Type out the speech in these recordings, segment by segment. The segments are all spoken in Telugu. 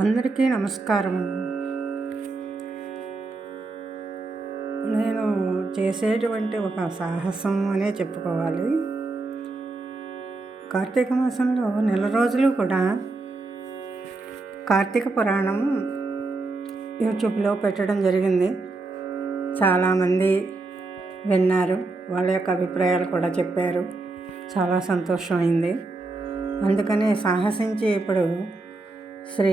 అందరికీ నమస్కారం. నేను చేసేటువంటి ఒక సాహసం అనే చెప్పుకోవాలి. కార్తీక మాసంలో నెల రోజులు కూడా కార్తీక పురాణం యూట్యూబ్లో పెట్టడం జరిగింది. చాలామంది విన్నారు, వాళ్ళ యొక్క అభిప్రాయాలు కూడా చెప్పారు. చాలా సంతోషమైంది. అందుకనే సాహసించి ఇప్పుడు శ్రీ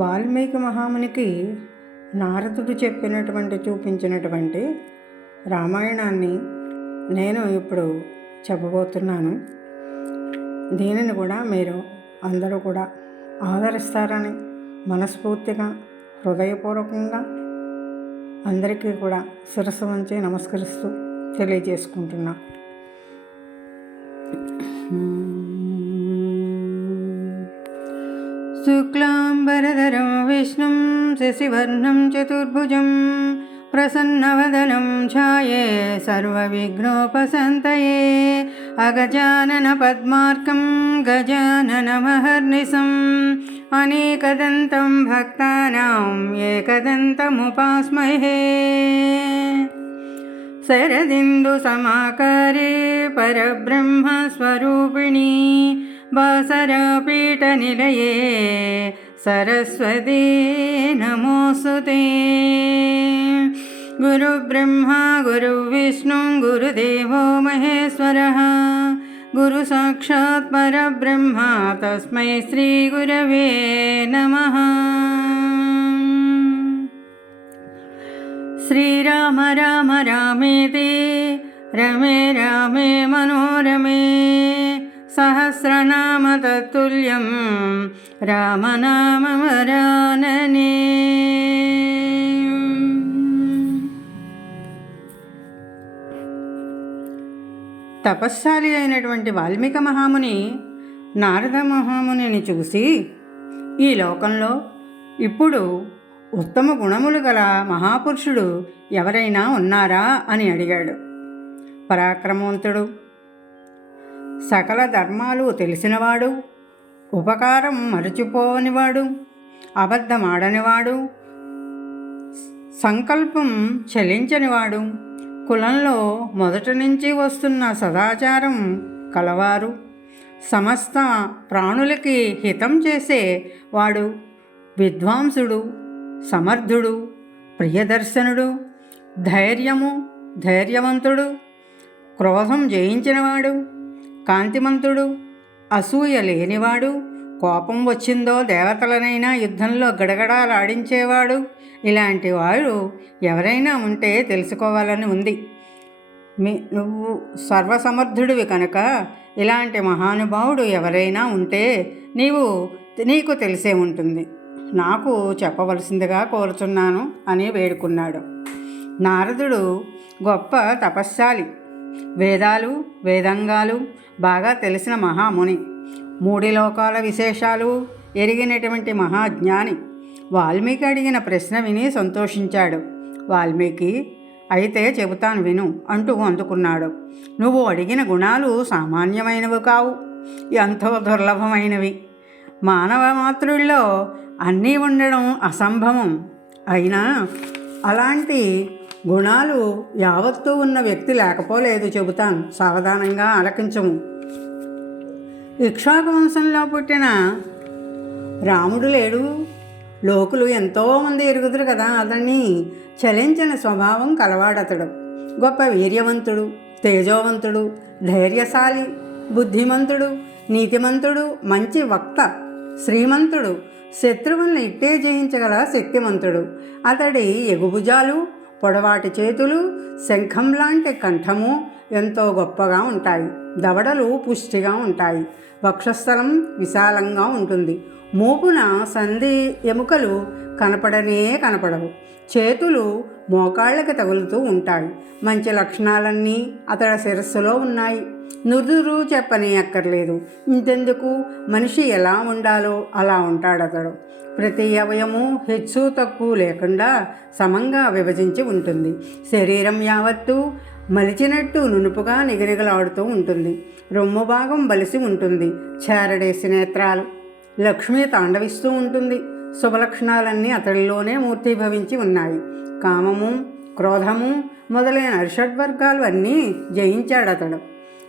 వాల్మీకి మహామునికి నారదుడు చూపించినటువంటి రామాయణాన్ని నేను ఇప్పుడు చెప్పబోతున్నాను. దీనిని కూడా మీరు అందరూ కూడా ఆదరిస్తారని మనస్ఫూర్తిగా హృదయపూర్వకంగా అందరికీ కూడా శిరస్సు వంచి నమస్కరిస్తూ తెలియజేసుకుంటున్నా. శుక్లాంబరధరం విష్ణుం శశివర్ణం చతుర్భుజం ప్రసన్నవదనం ఛాయే సర్వవిఘ్నోపశాంతయే అగజానన పద్మార్కం గజాననమహర్నిశం అనేకదంతం భక్తానాం ఏకదంతముపాస్మహే శరదిందు సమాకారే పరబ్రహ్మస్వరూపిణి బాసరపీఠనిలయే సరస్వతీ నమోస్తుతే. గురుబ్రహ్మ గురువిష్ణు గురుదేవో మహేశ్వరః గురు సాక్షాత్ పరబ్రహ్మ తస్మై శ్రీ గురవే నమః. శ్రీరామ రామ రామేతి రమే రామే మనోరమే సహస్రనామ తత్తుల్యం రామనామ వరాననే. తపస్శాలి అయినటువంటి వాల్మీకి మహాముని నారద మహామునిని చూసి, ఈ లోకంలో ఇప్పుడు ఉత్తమ గుణములు గల మహాపురుషుడు ఎవరైనా ఉన్నారా అని అడిగాడు. పరాక్రమవంతుడు, సకల ధర్మాలు తెలిసినవాడు, ఉపకారం మరచిపోనివాడు, అబద్ధమాడనివాడు, సంకల్పం చెలించనివాడు, కులంలో మొదటి నుంచి వస్తున్న సదాచారం కలవారు, సమస్త ప్రాణులకి హితం చేసేవాడు, విద్వాంసుడు, సమర్థుడు, ప్రియదర్శనుడు, ధైర్యవంతుడు, క్రోధం జయించినవాడు, కాంతిమంతుడు, అసూయ లేనివాడు, కోపం వచ్చిందో దేవతలనైనా యుద్ధంలో గడగడాలాడించేవాడు, ఇలాంటి వాడు ఎవరైనా ఉంటే తెలుసుకోవాలని ఉంది. నువ్వు సర్వసమర్థుడివి కనుక ఇలాంటి మహానుభావుడు ఎవరైనా ఉంటే నీకు తెలిసే ఉంటుంది, నాకు చెప్పవలసిందిగా కోరుచున్నాను అని వేడుకున్నాడు. నారదుడు గొప్ప తపస్శాలి, వేదాంగాలు బాగా తెలిసిన మహాముని, మూడి లోకాల విశేషాలు ఎరిగినటువంటి మహాజ్ఞాని. వాల్మీకి అడిగిన ప్రశ్న విని సంతోషించాడు. వాల్మీకి, అయితే చెబుతాను విను అంటూ అందుకున్నాడు. నువ్వు అడిగిన గుణాలు సామాన్యమైనవి కావు, ఎంతో దుర్లభమైనవి. మానవ మాతృల్లో అన్నీ ఉండడం అసంభవం. అయినా అలాంటి గుణాలు యావత్తూ ఉన్న వ్యక్తి లేకపోలేదు. చెబుతాను, సావధానంగా ఆలకించము. ఇక్ష్వాకు వంశంలో పుట్టిన రాముడు లేడు, లోకులు ఎంతోమంది ఎరుగుదురు కదా. అతన్ని చలించిన స్వభావం కలవాడతడు. గొప్ప వీర్యవంతుడు, తేజోవంతుడు, ధైర్యశాలి, బుద్ధిమంతుడు, నీతిమంతుడు, మంచి వక్త, శ్రీమంతుడు, శత్రువుల్ని ఇట్టే జయించగల శక్తిమంతుడు. అతడి ఎగుభుజాలు, పొడవాటి చేతులు, శంఖం లాంటి కంఠము ఎంతో గొప్పగా ఉంటాయి. దవడలు పుష్టిగా ఉంటాయి. వక్షస్థలం విశాలంగా ఉంటుంది. మూపున సంధి ఎముకలు కనపడవు. చేతులు మోకాళ్ళకి తగులుతూ ఉంటాయి. మంచి లక్షణాలన్నీ అతడి శిరస్సులో ఉన్నాయి. నుదురు చెప్పని అక్కర్లేదు. ఇంతెందుకు, మనిషి ఎలా ఉండాలో అలా ఉంటాడతడు. ప్రతి అవయము హెచ్చు తక్కువ లేకుండా సమంగా విభజించి ఉంటుంది. శరీరం యావత్తూ మలిచినట్టు నునుపుగా నిగనిగలాడుతూ ఉంటుంది. రొమ్ము భాగం బలిసి ఉంటుంది. చేరడేసి నేత్రాలు, లక్ష్మి తాండవిస్తూ ఉంటుంది. శుభలక్షణాలన్నీ అతడిలోనే మూర్తిభవించి ఉన్నాయి. కామము, క్రోధము మొదలైన అరిషడ్వర్గాలు అన్నీ జయించాడతడు.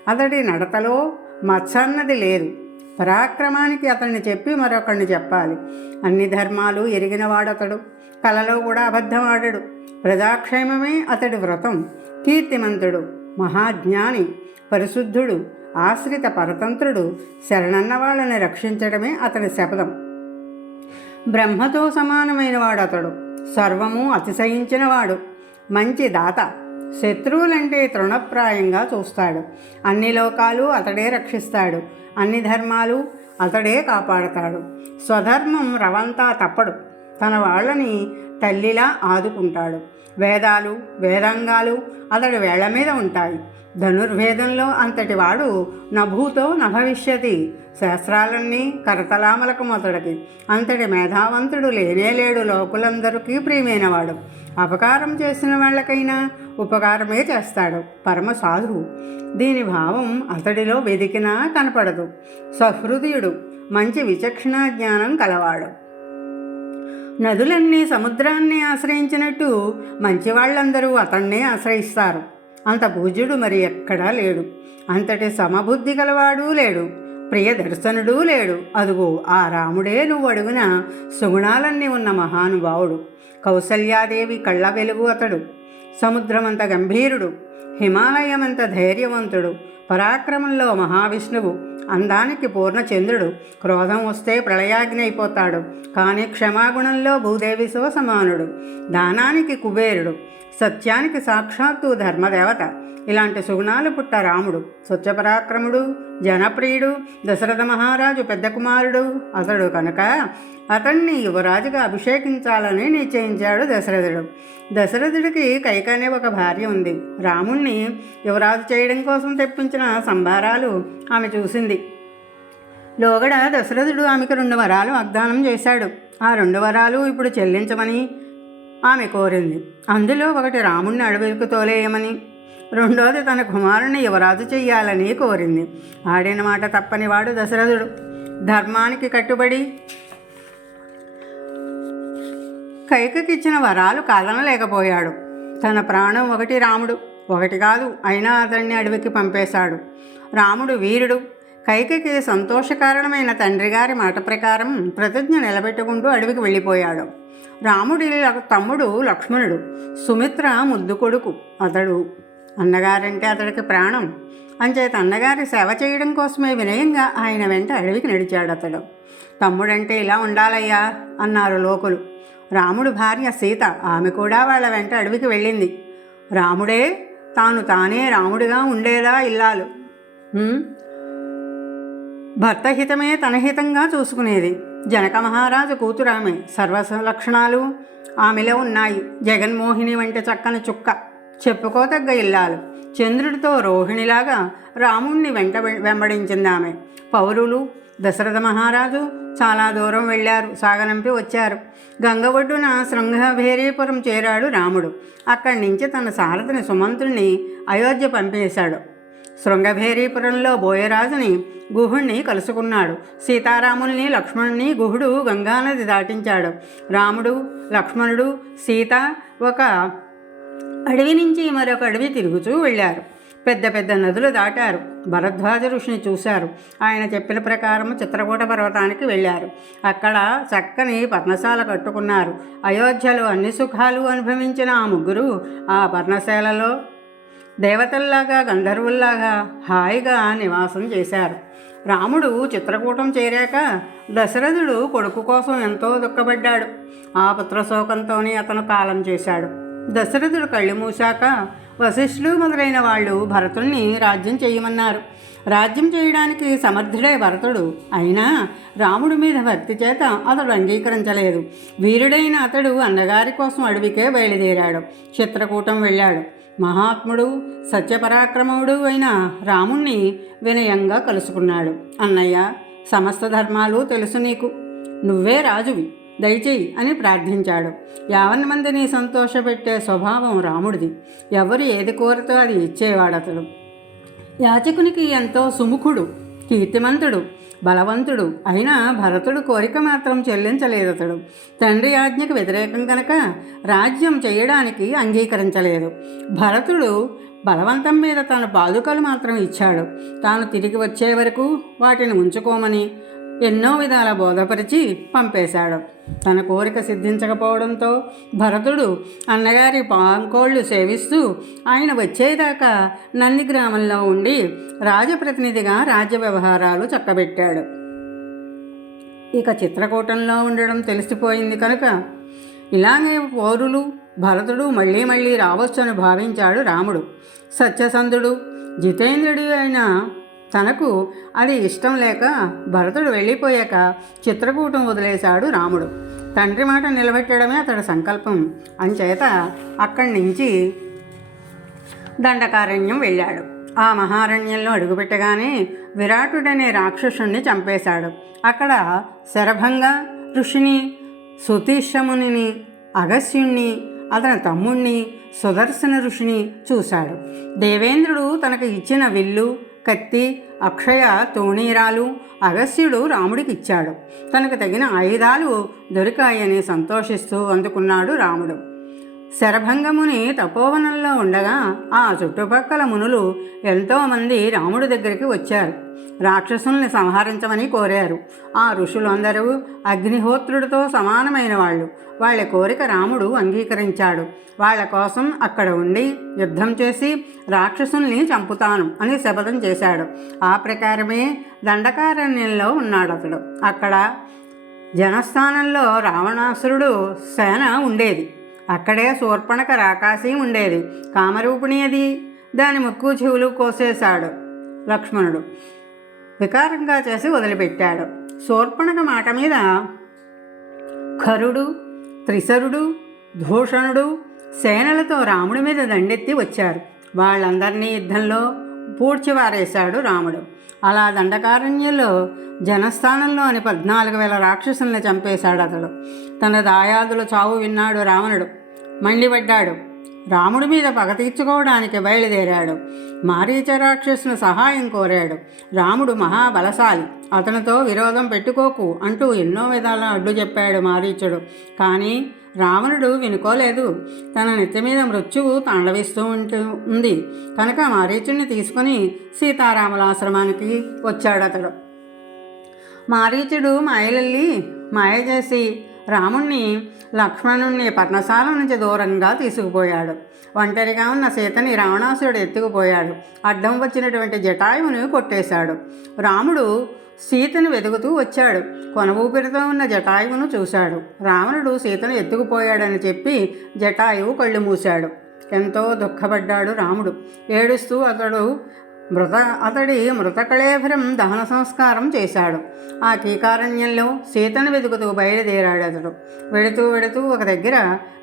అతడి నడతలో మత్సన్నది లేదు. పరాక్రమానికి అతన్ని చెప్పి మరొకరిని చెప్పాలి. అన్ని ధర్మాలు ఎరిగినవాడతడు. కలలో కూడా అబద్ధమాడడు. ప్రజాక్షేమమే అతడి వ్రతం. కీర్తిమంతుడు, మహాజ్ఞాని, పరిశుద్ధుడు, ఆశ్రిత పరతంత్రుడు, శరణన్న వాళ్ళని రక్షించడమే అతని శపథం. బ్రహ్మతో సమానమైన వాడతడు. సర్వము అతిశయించినవాడు. మంచి దాత. శత్రువులంటే తృణప్రాయంగా చూస్తాడు. అన్ని లోకాలు అతడే రక్షిస్తాడు. అన్ని ధర్మాలు అతడే కాపాడతాడు. స్వధర్మం రవంతా తప్పడు. తన వాళ్ళని తల్లిలా ఆదుకుంటాడు. వేదాలు, వేదాంగాలు అతడి వేళ్ల మీద ఉంటాయి. ధనుర్వేదంలో అంతటి వాడు నభూతో నభవిష్యతి. శాస్త్రాలన్నీ కరతలామలకు మొదటికి. అంతటి మేధావంతుడు లేనేలేడు. లోకులందరికీ ప్రియమైనవాడు. అపకారం చేసిన వాళ్ళకైనా ఉపకారమే చేస్తాడు. పరమ సాధువు. దీని భావం అతడిలో వెదికినా కనపడదు. సహృదయుడు, మంచి విచక్షణ జ్ఞానం కలవాడు. నదులన్నీ సముద్రాన్ని ఆశ్రయించినట్టు మంచివాళ్ళందరూ అతన్నే ఆశ్రయిస్తారు. అంత పూజ్యుడు మరి ఎక్కడా లేడు. అంతటి సమబుద్ధి గలవాడు లేడు. ప్రియదర్శనుడు లేడు. అదుగో ఆ రాముడే నువ్వు అడుగున సుగుణాలన్నీ ఉన్న మహానుభావుడు. కౌసల్యాదేవి కళ్ళ వెలుగు అతడు. సముద్రమంత గంభీరుడు. హిమాలయమంత ధైర్యవంతుడు. పరాక్రమంలో మహావిష్ణువు. అందానికి పూర్ణచంద్రుడు. క్రోధం వస్తే ప్రళయాగ్ని అయిపోతాడు. కానీ క్షమాగుణంలో భూదేవితో సమానుడు. దానానికి కుబేరుడు. సత్యానికి సాక్షాత్తు ధర్మదేవత. ఇలాంటి సుగుణాలు పుట్ట రాముడు. స్వచ్ఛపరాక్రముడు, జనప్రియుడు, దశరథ మహారాజు పెద్ద కుమారుడు అతడు కనుక అతన్ని యువరాజుగా అభిషేకించాలని నిశ్చయించాడు దశరథుడు. దశరథుడికి కైక అనే ఒక భార్య ఉంది. రాముణ్ణి యువరాజు చేయడం కోసం తెప్పించిన సంభారాలు ఆమె చూసింది. లోగడ దశరథుడు ఆమెకు 2 వరాలు వాగ్దానం చేశాడు. ఆ 2 వరాలు ఇప్పుడు చెల్లించమని ఆమె కోరింది. అందులో ఒకటి రాముణ్ణి అడవికి తోలేయమని, రెండోది తన కుమారుని యువరాజు చెయ్యాలని కోరింది. ఆడిన మాట తప్పనివాడు దశరథుడు. ధర్మానికి కట్టుబడి కైకకిచ్చిన వరాలు కాదనలేకపోయాడు. తన ప్రాణం ఒకటి రాముడు, ఒకటి కాదు. అయినా అతన్ని అడవికి పంపేశాడు. రాముడు వీరుడు. కైకకి సంతోషకారణమైన తండ్రి గారి మాట ప్రకారం ప్రతిజ్ఞ నిలబెట్టుకుంటూ అడవికి వెళ్ళిపోయాడు. రాముడి తమ్ముడు లక్ష్మణుడు. సుమిత్ర ముద్దు కొడుకు అతడు. అన్నగారంటే అతడికి ప్రాణం. అంచేత అన్నగారి సేవ చేయడం కోసమే వినయంగా ఆయన వెంట అడవికి నడిచాడు అతడు. తమ్ముడంటే ఇలా ఉండాలయ్యా అన్నారు లోకులు. రాముడు భార్య సీత, ఆమె కూడా వాళ్ళ వెంట అడవికి వెళ్ళింది. రాముడే తానే రాముడిగా ఉండేదా ఇల్లాలు. భర్త హితమే తన హితంగా చూసుకునేది. జనక మహారాజు కూతురామె. సర్వలక్షణాలు ఆమెలో ఉన్నాయి. జగన్మోహిని వంటి చక్కని చుక్క. చెప్పుకోతగ్గ ఇల్లాలు. చంద్రుడితో రోహిణిలాగా రాముణ్ణి వెంబడించింది ఆమె. పౌరులు, దశరథ మహారాజు చాలా దూరం వెళ్ళారు. సాగనంపి వచ్చారు. గంగ ఒడ్డున శృంగభేరీపురం చేరాడు రాముడు. అక్కడి నుంచి తన సారథిని సుమంతుణ్ణి అయోధ్య పంపేశాడు. శృంగభేరీపురంలో బోయరాజుని గుహుణ్ణి కలుసుకున్నాడు. సీతారాముల్ని, లక్ష్మణుని గుహుడు గంగానది దాటించాడు. రాముడు, లక్ష్మణుడు, సీత ఒక అడవి నుంచి మరొక అడవి తిరుగుతూ వెళ్ళారు. పెద్ద పెద్ద నదులు దాటారు. భరద్వాజ ఋషిని చూశారు. ఆయన చెప్పిన ప్రకారం చిత్రకూట పర్వతానికి వెళ్ళారు. అక్కడ చక్కని పర్ణశాల కట్టుకున్నారు. అయోధ్యలో అన్ని సుఖాలు అనుభవించిన ఆ ముగ్గురు ఆ పర్ణశాలలో దేవతల్లాగా, గంధర్వుల్లాగా హాయిగా నివాసం చేశారు. రాముడు చిత్రకూటం చేరాక దశరథుడు కొడుకు కోసం ఎంతో దుఃఖపడ్డాడు. ఆ పుత్రశోకంతోనే అతను కాలం చేశాడు. దశరథుడు కళ్ళు మూశాక వశిష్ఠులు మొదలైన వాళ్ళు భరతుల్ని రాజ్యం చేయమన్నారు. రాజ్యం చేయడానికి సమర్థుడే భరతుడు. అయినా రాముడి మీద భక్తి చేత అతడు అంగీకరించలేదు. వీరుడైన అతడు అన్నగారి కోసం అడవికే బయలుదేరాడు. చిత్రకూటం వెళ్ళాడు. మహాత్ముడు, సత్యపరాక్రముడు అయిన రాముణ్ణి వినయంగా కలుసుకున్నాడు. అన్నయ్య, సమస్త ధర్మాలు తెలుసు నీకు. నువ్వే రాజువి, దయచేయి అని ప్రార్థించాడు. 50 మందిని సంతోషపెట్టే స్వభావం రాముడిది. ఎవరు ఏది కోరితో అది ఇచ్చేవాడతడు. యాచకునికి ఎంతో సుముఖుడు, కీర్తిమంతుడు, బలవంతుడు అయినా భరతుడు కోరిక మాత్రం చెల్లించలేదతడు. తండ్రి ఆజ్ఞకు వ్యతిరేకం కనుక రాజ్యం చేయడానికి అంగీకరించలేదు. భరతుడు బలవంతం మీద తన పాదుకలు మాత్రం ఇచ్చాడు. తాను తిరిగి వచ్చే వరకు వాటిని ఉంచుకోమని ఎన్నో విధాల బోధపరిచి పంపేశాడు. తన కోరిక సిద్ధించకపోవడంతో భరతుడు అన్నగారి పాంకోళ్లు సేవిస్తూ ఆయన వచ్చేదాకా నంది గ్రామంలో ఉండి రాజప్రతినిధిగా రాజ్య వ్యవహారాలు చక్కబెట్టాడు. ఇక చిత్రకూటంలో ఉండడం తెలిసిపోయింది కనుక ఇలాగే పౌరులు భరతుడు మళ్ళీ మళ్ళీ రావచ్చని భావించాడు రాముడు. సత్యసంధుడు జితేంద్రుడు అయిన తనకు అది ఇష్టం లేక భరతుడు వెళ్ళిపోయాక చిత్రకూటం వదిలేశాడు రాముడు. తండ్రి మాట నిలబెట్టడమే అతడి సంకల్పం. అంచేత అక్కడి నుంచి దండకారణ్యం వెళ్ళాడు. ఆ మహారణ్యంలో అడుగుపెట్టగానే విరాటుడనే రాక్షసుణ్ణి చంపేశాడు. అక్కడ శరభంగ ఋషిని, సుతీషముని, అగస్యుణ్ణి, అతని తమ్ముణ్ణి సుదర్శన ఋషిని చూశాడు. దేవేంద్రుడు తనకు ఇచ్చిన విల్లు, కత్తి, అక్షయ తోణీరాలు అగస్యుడు రాముడికి ఇచ్చాడు. తనకు తగిన ఆయుధాలు దొరికాయని సంతోషిస్తూ అందుకున్నాడు రాముడు. శరభంగముని తపోవనంలో ఉండగా ఆ చుట్టుపక్కల మునులు ఎంతోమంది రాముడి దగ్గరికి వచ్చారు. రాక్షసుల్ని సంహరించమని కోరారు. ఆ ఋషులందరూ అగ్నిహోత్రుడితో సమానమైన వాళ్ళు. వాళ్ళ కోరిక రాముడు అంగీకరించాడు. వాళ్ళ కోసం అక్కడ ఉండి యుద్ధం చేసి రాక్షసుల్ని చంపుతాను అని శపథం చేశాడు. ఆ ప్రకారమే దండకారణ్యంలో ఉన్నాడు అతడు. అక్కడ జనస్థానంలో రావణాసురుడు సేన ఉండేది. అక్కడే శూర్పణఖ రాకాసి ఉండేది. కామరూపిణి అది. దాని ముక్కు చెవులు కోసేశాడు లక్ష్మణుడు. వికారంగా చేసి వదిలిపెట్టాడు. శూర్పణఖ మాట మీద ఖరుడు, త్రిశరుడు, దూషణుడు సేనలతో రాముడి మీద దండెత్తి వచ్చారు. వాళ్ళందరినీ యుద్ధంలో పూడ్చివారేశాడు రాముడు. అలా దండకారణ్యంలో జనస్థానంలోని 14,000 రాక్షసుల్ని చంపేశాడు అతడు. తన దాయాదుల చావు విన్నాడు రావణుడు. మండిపడ్డాడు. రాముడి మీద పగ తీర్చుకోవడానికి బయలుదేరాడు. మారీచ రాక్షసుని సహాయం కోరాడు. రాముడు మహాబలశాలి, అతనితో విరోధం పెట్టుకోకు అంటూ ఎన్నో విధాల అడ్డు చెప్పాడు మారీచుడు. కానీ రావణుడు వినుకోలేదు. తన నెత్తి మీద మృత్యువు తాండవిస్తూ ఉంది కనుక మారీచుడిని తీసుకుని సీతారాముల ఆశ్రమానికి వచ్చాడు అతడు. మారీచుడు మాయలల్లి మాయ చేసి రాముణ్ణి లక్ష్మణుణ్ణి పర్ణశాల నుంచి దూరంగా తీసుకుపోయాడు. ఒంటరిగా ఉన్న సీతని రావణాసురుడు ఎత్తుకుపోయాడు. అడ్డం వచ్చినటువంటి జటాయువుని కొట్టేశాడు. రాముడు సీతను వెతుకుతూ వచ్చాడు. కొన ఊపిరితో ఉన్న జటాయువును చూశాడు. రావణుడు సీతను ఎత్తుకుపోయాడని చెప్పి జటాయువు కళ్ళు మూశాడు. ఎంతో దుఃఖపడ్డాడు రాముడు. ఏడుస్తూ అతడి మృతకళేభరం దహన సంస్కారం చేశాడు. ఆ కీకారణ్యంలో సీతను వెతుకుతూ బయలుదేరాడు అతడు. వెడుతూ వెడుతూ ఒక దగ్గర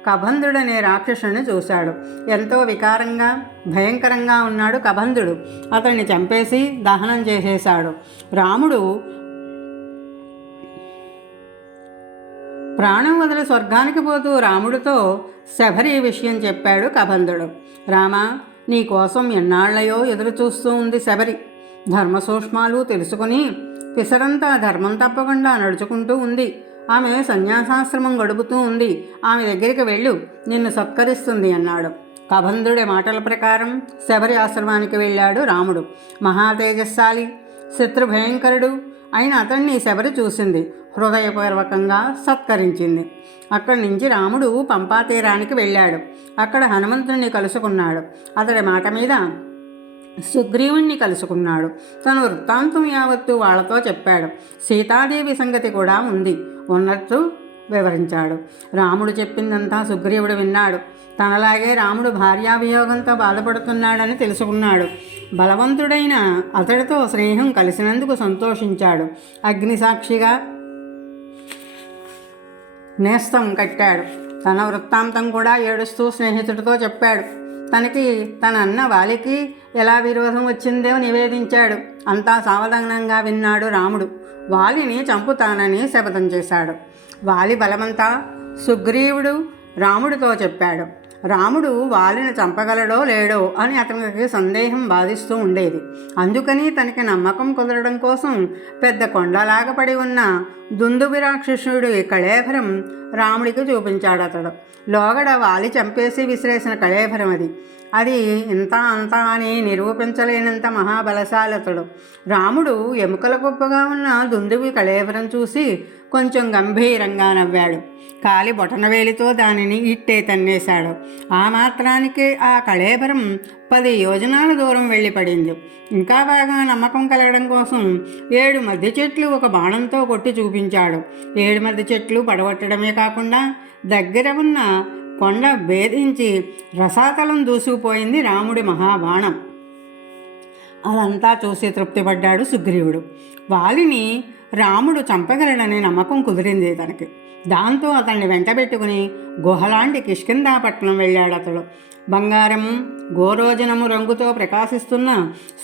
కబంధుడనే రాక్షసుని చూశాడు. ఎంతో వికారంగా భయంకరంగా ఉన్నాడు కబంధుడు. అతన్ని చంపేసి దహనం చేసేశాడు. రాముడు ప్రాణం వదిలి స్వర్గానికి పోతూ రాముడితో శబరి విషయం చెప్పాడు కబంధుడు. రామా, నీకోసం ఎన్నాళ్లయో ఎదురు చూస్తూ ఉంది శబరి. ధర్మ సూక్ష్మాలు తెలుసుకుని పిసరంతా ధర్మం తప్పకుండా నడుచుకుంటూ ఉంది. ఆమె సన్యాసాశ్రమం గడుపుతూ ఉంది. ఆమె దగ్గరికి వెళ్ళు, నిన్ను సత్కరిస్తుంది అన్నాడు. కబంధుడి మాటల ప్రకారం శబరి ఆశ్రమానికి వెళ్ళాడు రాముడు. మహాతేజస్శాలి, శత్రుభయంకరుడు అయిన అతన్ని శబరి చూసింది. హృదయపూర్వకంగా సత్కరించింది. అక్కడి నుంచి రాముడు పంపా తీరానికి వెళ్ళాడు. అక్కడ హనుమంతుడిని కలుసుకున్నాడు. అతడి మాట మీద సుగ్రీవుణ్ణి కలుసుకున్నాడు. తన వృత్తాంతం యావత్తు వాళ్లతో చెప్పాడు. సీతాదేవి సంగతి కూడా ఉన్నట్టు వివరించాడు. రాముడు చెప్పిందంతా సుగ్రీవుడు విన్నాడు. తనలాగే రాముడు భార్యావియోగంతో బాధపడుతున్నాడని తెలుసుకున్నాడు. బలవంతుడైన అతడితో స్నేహం కలిసినందుకు సంతోషించాడు. అగ్నిసాక్షిగా నేస్తం కట్టాడు. తన వృత్తాంతం కూడా ఏడుస్తూ స్నేహితుడితో చెప్పాడు. తన అన్న వాలికి ఎలా విరోధం వచ్చిందో నివేదించాడు. అంతా సావధానంగా విన్నాడు రాముడు. వాలిని చంపుతానని శపథం చేశాడు. వాలి బలమంతా సుగ్రీవుడు రాముడితో చెప్పాడు. రాముడు వాలిని చంపగలడో లేడో అని అతనికి సందేహం బాధిస్తూ ఉండేది. అందుకని తనకి నమ్మకం కుదరడం కోసం పెద్ద కొండలాగా పడి ఉన్న దుందుబి రాక్షసుడి కళేభరం రాముడికి చూపించాడు అతడు. లోగడ వాలి చంపేసి విసిరేసిన కళేభరం అది ఇంత అంత అని నిరూపించలేనంత మహాబలశాలతుడు. రాముడు ఎముకల కుప్పగా ఉన్న దుందుబి కళేభరం చూసి కొంచెం గంభీరంగా నవ్వాడు. కాలి బొటనవేలితో దానిని ఇట్టే తన్నేశాడు. ఆ మాత్రానికి ఆ కళేబరం 10 యోజనాల దూరం వెళ్ళి పడింది. ఇంకా బాగా నమ్మకం కలగడం కోసం 7 మధ్య చెట్లు ఒక బాణంతో కొట్టి చూపించాడు. 7 మధ్య చెట్లు పడగొట్టడమే కాకుండా దగ్గర ఉన్న కొండ భేదించి రసాతలం దూసుకుపోయింది రాముడి మహాబాణం. అదంతా చూసి తృప్తిపడ్డాడు సుగ్రీవుడు. వాలిని రాముడు చంపగలడనే నమ్మకం కుదిరింది తనకి. దాంతో అతన్ని వెంటబెట్టుకుని గుహలాంటి కిష్కింధాపట్నం వెళ్ళాడు అతడు. బంగారము గోరోజనము రంగుతో ప్రకాశిస్తున్న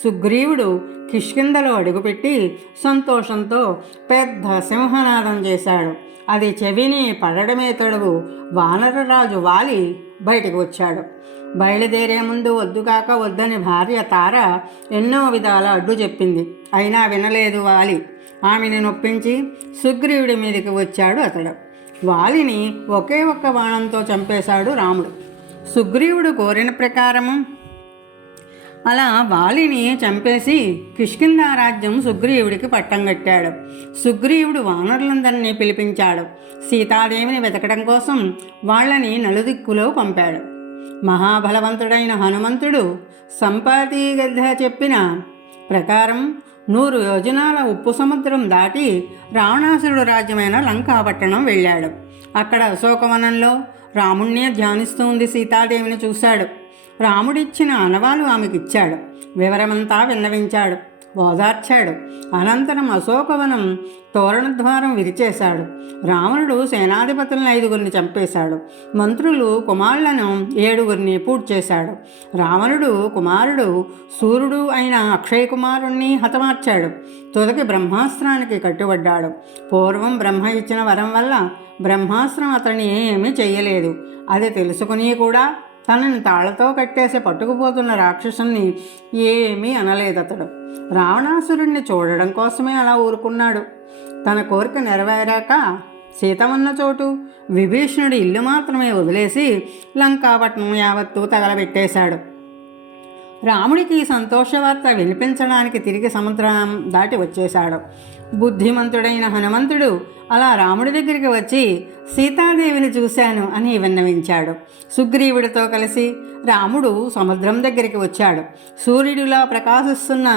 సుగ్రీవుడు కిష్కింధలో అడుగుపెట్టి సంతోషంతో పెద్ద సింహనాదం చేశాడు. అది చెవిని పడడమే తడువు వానరరాజు వాలి బయటకు వచ్చాడు. బయలుదేరే ముందు వద్దుకాక వద్దని భార్య తార ఎన్నో విధాల అడ్డు చెప్పింది. అయినా వినలేదు వాలి. ఆమెను నొప్పించి సుగ్రీవుడి మీదకి వచ్చాడు అతడు. వాలిని ఒకే ఒక్క బాణంతో చంపేశాడు రాముడు. సుగ్రీవుడు కోరిన ప్రకారము అలా వాలిని చంపేసి కిష్కింధా రాజ్యం సుగ్రీవుడికి పట్టం కట్టాడు. సుగ్రీవుడు వానరులందరినీ పిలిపించాడు. సీతాదేవిని వెతకడం కోసం వాళ్ళని నలుదిక్కులో పంపాడు. మహాబలవంతుడైన హనుమంతుడు సంపాతి గద్ద చెప్పిన ప్రకారం 100 యోజనాల ఉప్పు సముద్రం దాటి రావణాసురుడు రాజ్యమైన లంకాపట్టణం వెళ్ళాడు. అక్కడ అశోకవనంలో రాముణ్ణి ధ్యానిస్తూ ఉంది సీతాదేవిని చూశాడు. రాముడిచ్చిన ఆనవాలు ఆమెకిచ్చాడు. వివరమంతా విన్నవించాడు, ఓదార్చాడు. అనంతరం అశోకవనం తోరణద్వారం విరిచేశాడు. రావణుడు సేనాధిపతులను 5గురిని చంపేశాడు. మంత్రులు కుమారులను 7గురిని పూడ్చేశాడు. రావణుడు కుమారుడు సూర్యుడు అయిన అక్షయ కుమారుణ్ణి హతమార్చాడు. తుదకి బ్రహ్మాస్త్రానికి కట్టుబడ్డాడు. పూర్వం బ్రహ్మ ఇచ్చిన వరం వల్ల బ్రహ్మాస్త్రం అతన్ని ఏమీ చెయ్యలేదు. అది తెలుసుకుని కూడా తనని తాళ్లతో కట్టేసి పట్టుకుపోతున్న రాక్షసుని ఏమీ అనలేదతడు. రావణాసురుణ్ణి చూడడం కోసమే అలా ఊరుకున్నాడు. తన కోరిక నెరవేరాక సీత ఉన్న చోటు విభీషణుడి ఇల్లు మాత్రమే వదిలేసి లంకాపట్నం యావత్తూ తగలబెట్టేశాడు. రాముడికి సంతోషవార్త వినిపించడానికి తిరిగి సముద్రం దాటి వచ్చేశాడు. బుద్ధిమంతుడైన హనుమంతుడు అలా రాముడి దగ్గరికి వచ్చి సీతాదేవిని చూశాను అని విన్నవించాడు. సుగ్రీవుడితో కలిసి రాముడు సముద్రం దగ్గరికి వచ్చాడు. సూర్యుడిలా ప్రకాశిస్తున్న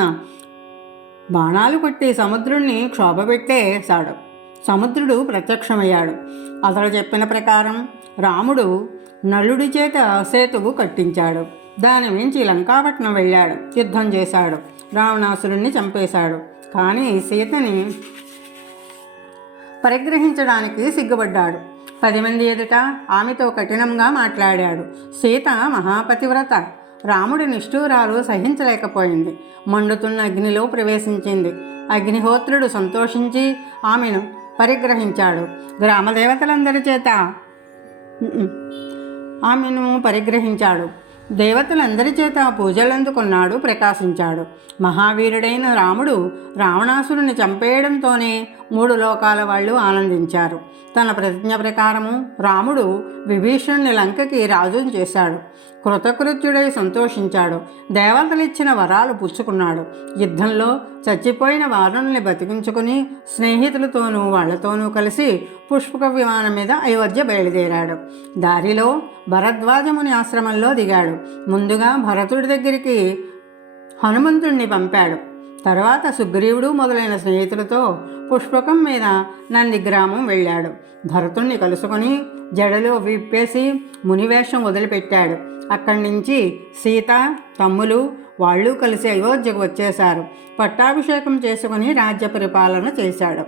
బాణాలు కొట్టి సముద్రుణ్ణి క్షోభపెట్టేశాడు. సముద్రుడు ప్రత్యక్షమయ్యాడు. అతడు చెప్పిన ప్రకారం రాముడు నలుడి చేత సేతువు కట్టించాడు. దాని మించి లంకాపట్నం వెళ్ళాడు. యుద్ధం చేశాడు. రావణాసురుణ్ణి చంపేశాడు. కానీ సీతని పరిగ్రహించడానికి సిగ్గుపడ్డాడు. 10 మంది ఎదుట ఆమెతో కఠినంగా మాట్లాడాడు. సీత మహాపతివ్రత. రాముడి నిష్ఠూరాలు సహించలేకపోయింది. మండుతున్న అగ్నిలో ప్రవేశించింది. అగ్నిహోత్రుడు సంతోషించి ఆమెను పరిగ్రహించాడు. గ్రామదేవతలందరి చేత ఆమెను పరిగ్రహించాడు. దేవతలందరి చేత పూజలందుకున్నాడు, ప్రకాశించాడు. మహావీరుడైన రాముడు రావణాసురుని చంపేయడంతోనే 3 లోకాల వాళ్ళు ఆనందించారు. తన ప్రతిజ్ఞ ప్రకారము రాముడు విభీషణుని లంకకి రాజుని చేశాడు. కృతకృత్యుడై సంతోషించాడు. దేవతలిచ్చిన వరాలు పుచ్చుకున్నాడు. యుద్ధంలో చచ్చిపోయిన వారుల్ని బతికించుకుని స్నేహితులతోనూ వాళ్లతోనూ కలిసి పుష్పక విమానం మీద అయోధ్య బయలుదేరాడు. దారిలో భరద్వాజముని ఆశ్రమంలో దిగాడు. ముందుగా భరతుడి దగ్గరికి హనుమంతుడిని పంపాడు. తర్వాత సుగ్రీవుడు మొదలైన స్నేహితులతో పుష్పకం మీద నందిగ్రామం వెళ్ళాడు. భరతుణ్ణి కలుసుకొని జడలో విప్పేసి మునివేషం వదిలిపెట్టాడు. అక్కడి నుంచి సీత తమ్ములు వాళ్ళు కలిసి అయోధ్యకు వచ్చేశారు. పట్టాభిషేకం చేసుకుని రాజ్య పరిపాలన చేశాడు.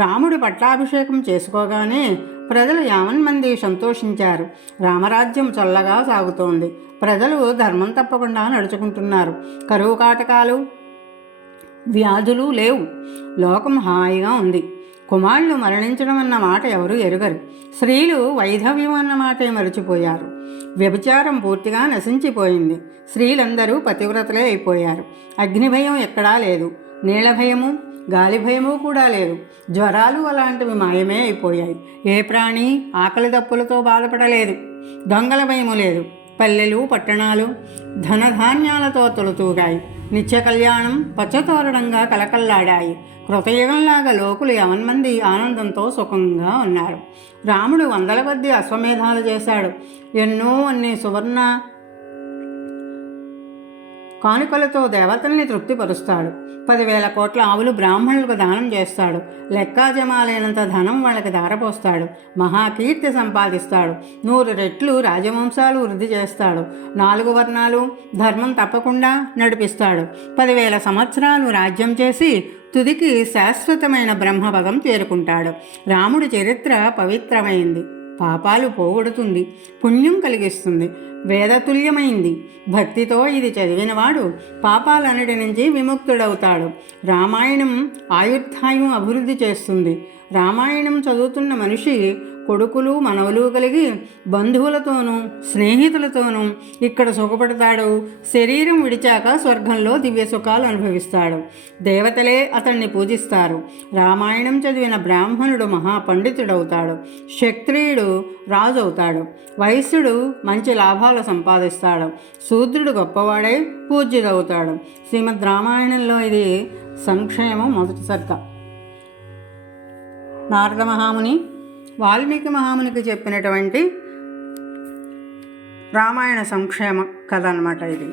రాముడు పట్టాభిషేకం చేసుకోగానే ప్రజలు 50 మంది సంతోషించారు. రామరాజ్యం చల్లగా సాగుతోంది. ప్రజలు ధర్మం తప్పకుండా నడుచుకుంటున్నారు. కరువు కాటకాలు వ్యాధులు లేవు. లోకం హాయిగా ఉంది. కుమారులు మరణించడం అన్న మాట ఎవరూ ఎరుగరు. స్త్రీలు వైధవ్యం అన్న మాటే మరచిపోయారు. వ్యభిచారం పూర్తిగా నశించిపోయింది. స్త్రీలందరూ పతివ్రతలే అయిపోయారు. అగ్నిభయం ఎక్కడా లేదు. నీళ్ల భయము, గాలి భయము కూడా లేదు. జ్వరాలు అలాంటివి మాయమే అయిపోయాయి. ఏ ప్రాణి ఆకలి దప్పులతో బాధపడలేదు. దొంగల భయము లేదు. పల్లెలు పట్టణాలు ధనధాన్యాలతో తొలుతూగాయి. నిత్య కళ్యాణం పచ్చతోరణంగా కలకల్లాడాయి. కృతయుగంలాగా లోకులు యవన్మంది ఆనందంతో సుఖంగా ఉన్నారు. రాముడు వందల కొద్దీ అశ్వమేధాలు చేశాడు. ఎన్నో అన్ని సువర్ణ కానుకలతో దేవతల్ని తృప్తిపరుస్తాడు. 10,000 కోట్ల ఆవులు బ్రాహ్మణులకు దానం చేస్తాడు. లెక్కాజమాలైనంత ధనం వాళ్ళకి ధారపోస్తాడు. మహాకీర్తి సంపాదిస్తాడు. 100 రెట్లు రాజవంశాలు వృద్ధి చేస్తాడు. 4 వర్ణాలు ధర్మం తప్పకుండా నడిపిస్తాడు. 10,000 సంవత్సరాలు రాజ్యం చేసి తుదికి శాశ్వతమైన బ్రహ్మపదం చేరుకుంటాడు. రాముడి చరిత్ర పవిత్రమైంది. పాపాలు పోగొడుతుంది, పుణ్యం కలిగిస్తుంది, వేదతుల్యమైంది. భక్తితో ఇది చదివినవాడు పాపాలన్నిటి నుంచి విముక్తుడవుతాడు. రామాయణం ఆయుర్దాయం అభివృద్ధి చేస్తుంది. రామాయణం చదువుతున్న మనిషి కొడుకులు మనవలు కలిగి బంధువులతోనూ స్నేహితులతోనూ ఇక్కడ సుఖపడతాడు. శరీరం విడిచాక స్వర్గంలో దివ్య సుఖాలు అనుభవిస్తాడు. దేవతలే అతన్ని పూజిస్తారు. రామాయణం చదివిన బ్రాహ్మణుడు మహాపండితుడవుతాడు. క్షత్రియుడు రాజు అవుతాడు. వైశ్యుడు మంచి లాభాలు సంపాదిస్తాడు. శూద్రుడు గొప్పవాడై పూజ్యుడవుతాడు. శ్రీమద్ రామాయణంలో ఇది సంక్షేమం మొదటి సర్గ. నారద మహాముని వాల్మీకి మహామునికి చెప్పినటువంటి రామాయణ సంక్షేమ కథ అన్నమాట ఇది.